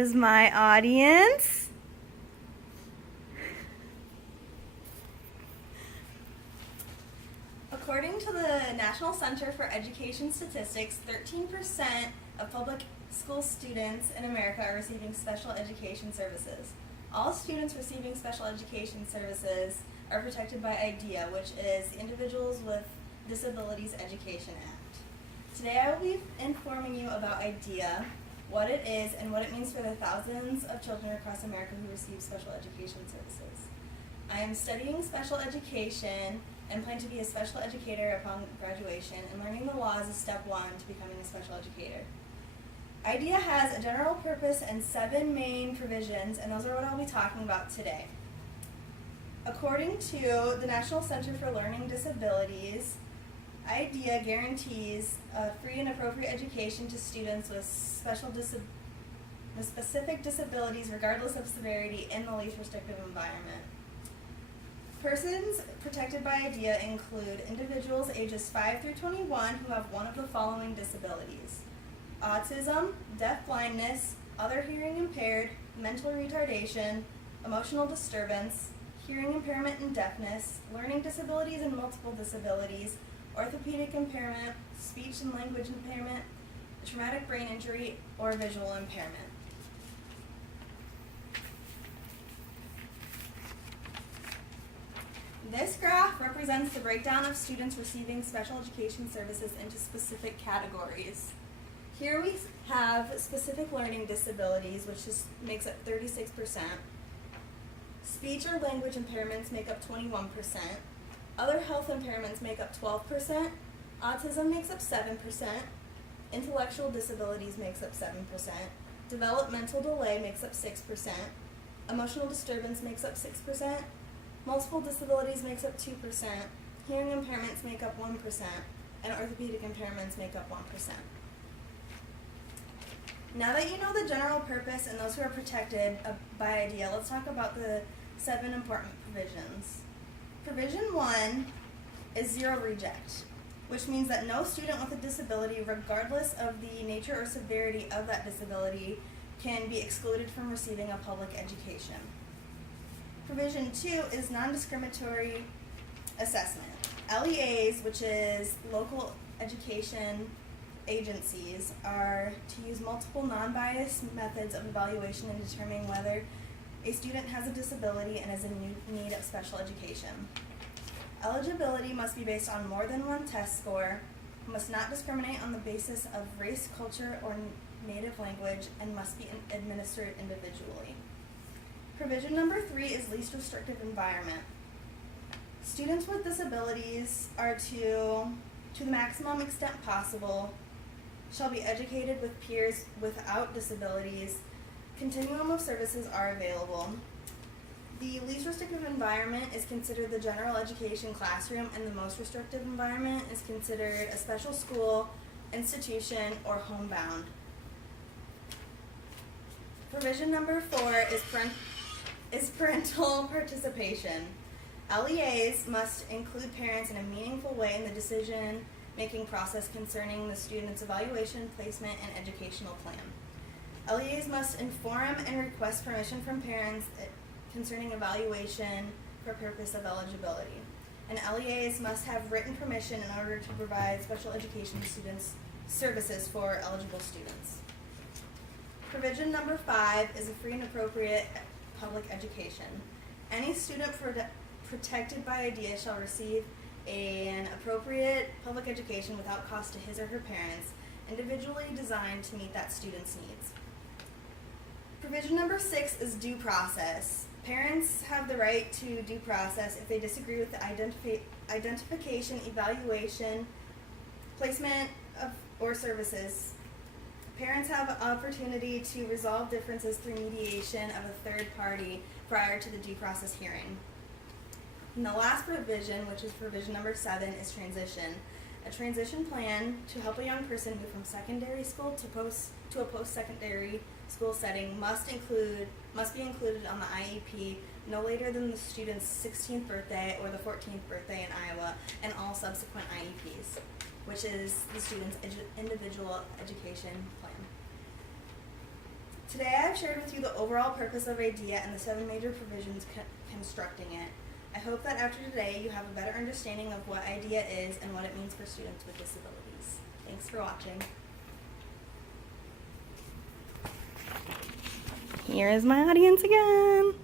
is my audience. According to the National Center for Education Statistics, 13% of public school students in America are receiving special education services. All students receiving special education services are protected by IDEA, which is the Individuals with Disabilities Education Act. Today I will be informing you about IDEA, what it is, and what it means for the thousands of children across America who receive special education services. I am studying special education and plan to be a special educator upon graduation, and learning the laws is step one to becoming a special educator. IDEA has a general purpose and 7 main provisions, and those are what I'll be talking about today. According to the National Center for Learning Disabilities, IDEA guarantees a free and appropriate education to students with specific disabilities regardless of severity in the least restrictive environment. Persons protected by IDEA include individuals ages 5 through 21 who have one of the following disabilities: autism, deaf-blindness, other hearing impaired, mental retardation, emotional disturbance, hearing impairment and deafness, learning disabilities and multiple disabilities, orthopedic impairment, speech and language impairment, traumatic brain injury, or visual impairment. This graph represents the breakdown of students receiving special education services into specific categories. Here we have specific learning disabilities, which makes up 36%. Speech or language impairments make up 21%. Other health impairments make up 12%. Autism makes up 7%. Intellectual disabilities makes up 7%. Developmental delay makes up 6%. Emotional disturbance makes up 6%. Multiple disabilities makes up 2%, hearing impairments make up 1%, and orthopedic impairments make up 1%. Now that you know the general purpose and those who are protected by IDEA, let's talk about the 7 important provisions. Provision 1 is zero reject, which means that no student with a disability, regardless of the nature or severity of that disability, can be excluded from receiving a public education. Provision 2 is non-discriminatory assessment. LEAs, which is local education agencies, are to use multiple non-biased methods of evaluation in determining whether a student has a disability and is in need of special education. Eligibility must be based on more than one test score, must not discriminate on the basis of race, culture, or native language, and must be administered individually. Provision number 3 is least restrictive environment. Students with disabilities are to the maximum extent possible, shall be educated with peers without disabilities. Continuum of services are available. The least restrictive environment is considered the general education classroom, and the most restrictive environment is considered a special school, institution, or homebound. Provision number 4 is parental participation. LEAs must include parents in a meaningful way in the decision-making process concerning the student's evaluation, placement, and educational plan. LEAs must inform and request permission from parents concerning evaluation for purpose of eligibility. And LEAs must have written permission in order to provide special education students services for eligible students. Provision number 5 is a free and appropriate public education. Any student protected by IDEA shall receive an appropriate public education without cost to his or her parents, individually designed to meet that student's needs. Provision number 6 is due process. Parents have the right to due process if they disagree with the identification, evaluation, placement of or services. Parents have an opportunity to resolve differences through mediation of a third party prior to the due process hearing. And the last provision, which is provision number 7, is transition. A transition plan to help a young person move from secondary school to a post-secondary school setting must be included on the IEP no later than the student's 16th birthday or the 14th birthday in Iowa, and all subsequent IEPs, which is the student's individual education plan. Today I have shared with you the overall purpose of IDEA and the 7 major provisions constructing it. I hope that after today you have a better understanding of what IDEA is and what it means for students with disabilities. Thanks for watching. Here is my audience again.